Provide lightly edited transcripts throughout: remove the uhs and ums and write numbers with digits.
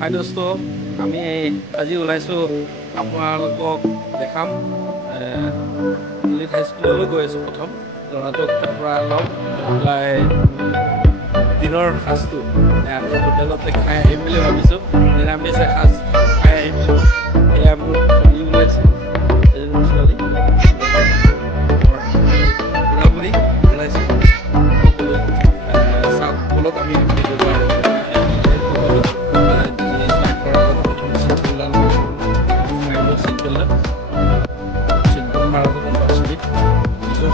হাই দোস্ত, আমি আজি ওলাইছোঁ আপোনালোকক দেখাম দিল্লীত হাইস্কুললৈ গৈ আছোঁ। প্ৰথম ল'ৰাটোক তাৰ পৰা লম ওলাই দিনৰ সাঁজটো হোটেলতে খাই আহিম বুলি ভাবিছোঁ। নিৰামিষ এসাঁজ খাই আহিম। এয়া মোৰ ছোৱালী ওলাইছে, এজনী ছোৱালী বুঢ়া-বুঢ়ী ওলাইছে। চাওক বলক আমি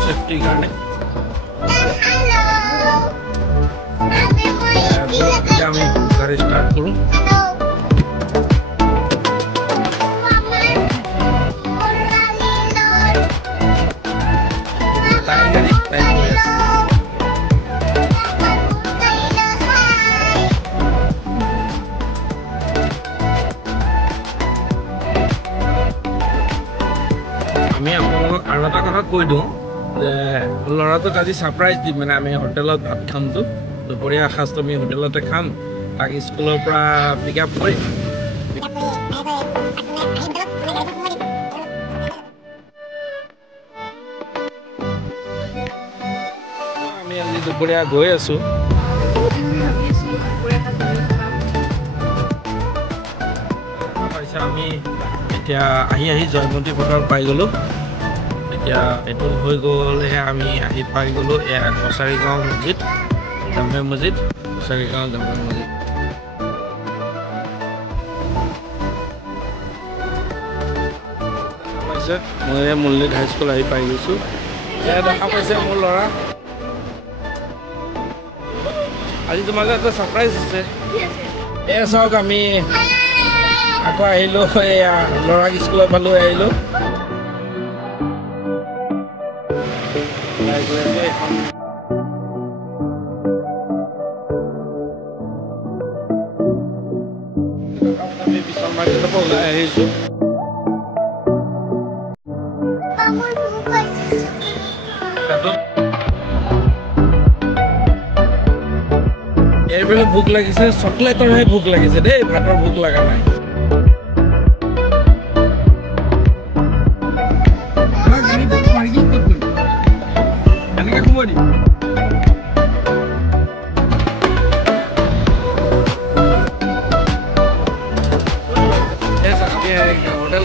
সেফটিৰ কাৰণে আমি গাড়ী ষ্টাৰ্ট কৰোঁ। আমি আপোনালোকক আৰু এটা কথা কৈ দিওঁ যে ল'ৰাটোক আজি ছাৰপ্ৰাইজ দিম। মানে আমি হোটেলত ভাত খামতো, দুপৰীয়া সাঁজটো আমি হোটেলতে খাম। তাক স্কুলৰ পৰা পিক আপ কৰি আমি আজি দুপৰীয়া গৈ আছোঁ। আমি এতিয়া আহি জয়মতী পথাৰত পাই গ'লোঁ। এতিয়া এইটো হৈ গ'লহে আমি আহি পাই গ'লোঁ এয়া কছাৰীগাঁও মছজিদ, জামে মছজিদ, কছাৰীগাঁও জামে মছজিদ। মই মল্লিক হাইস্কুল আহি পাই গৈছোঁ। এয়া দেখা পাইছে মোৰ ল'ৰা। আজি তোমালোকে এটা ছাৰপ্ৰাইজ আছে। এয়া চাওক, আমি আকৌ আহিলোঁ, এয়া ল'ৰাক স্কুলৰ ফালে আহিলোঁ। আমি বিশাল মাৰ্কেটৰ পৰা ওলাই আহিছোঁ। এইবিলাক ভোক লাগিছে, চকলেটৰহে ভোক লাগিছে দেই, ভাতৰ ভোক লগা নাই। এনেকে সোমাই দিম। হোটেল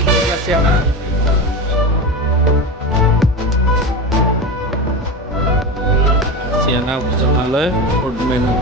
চিয়ানা ভোজনালয় ফুড মেনু।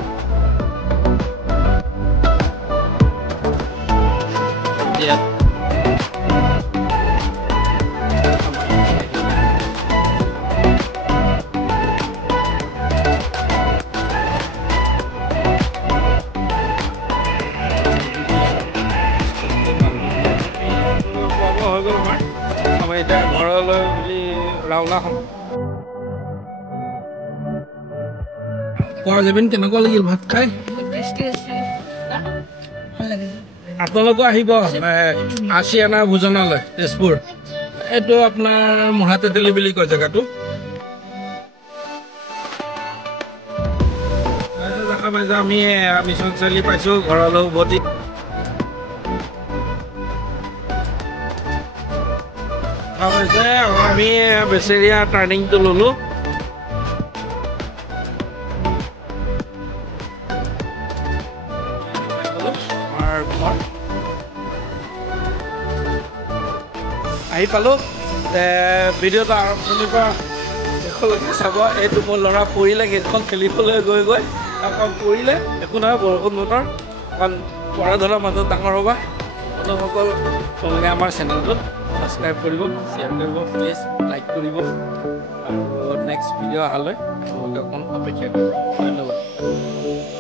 আমি এতিয়া ঘৰলৈ বুলি ৰাওনা হ'ম। কোৱা যাবিন, কেনেকুৱা লাগিল ভাত খাই? আপোনালোকো আহিব আছিয়ানা ভোজনালয় তেজপুৰ। এইটো আপোনাৰ মহা তেতেলী বুলি কয় জেগাটো। দেখা পাইছে আমি মিছন চাৰিআলি পাইছোঁ, ঘৰলৈ উভতি। আমি বেচেৰীয়া টাৰ্ণিংটো ল'লোঁ। আমাৰ ঘৰ আহি পালোঁ। ভিডিঅ'টো আৰম্ভণিৰ পৰা শেষলৈকে চাব। এইটো মোৰ ল'ৰা পৰিলে, গেটখন খেলিবলৈ গৈ অকণ পৰিলে। একো নহয়, বৰষুণ বতৰ, অকণ পৰা ধৰাৰ মাজত ডাঙৰ হ'বা। বন্ধুসকল, তোমালোকে আমাৰ চেনেলটোত ছাবস্ক্ৰাইব কৰিব, শ্বেয়াৰ কৰিব, প্লিজ লাইক কৰিব। আৰু নেক্সট ভিডিঅ' অহালৈ তোমালোকে অকণ অপেক্ষা কৰিব। ধন্যবাদ।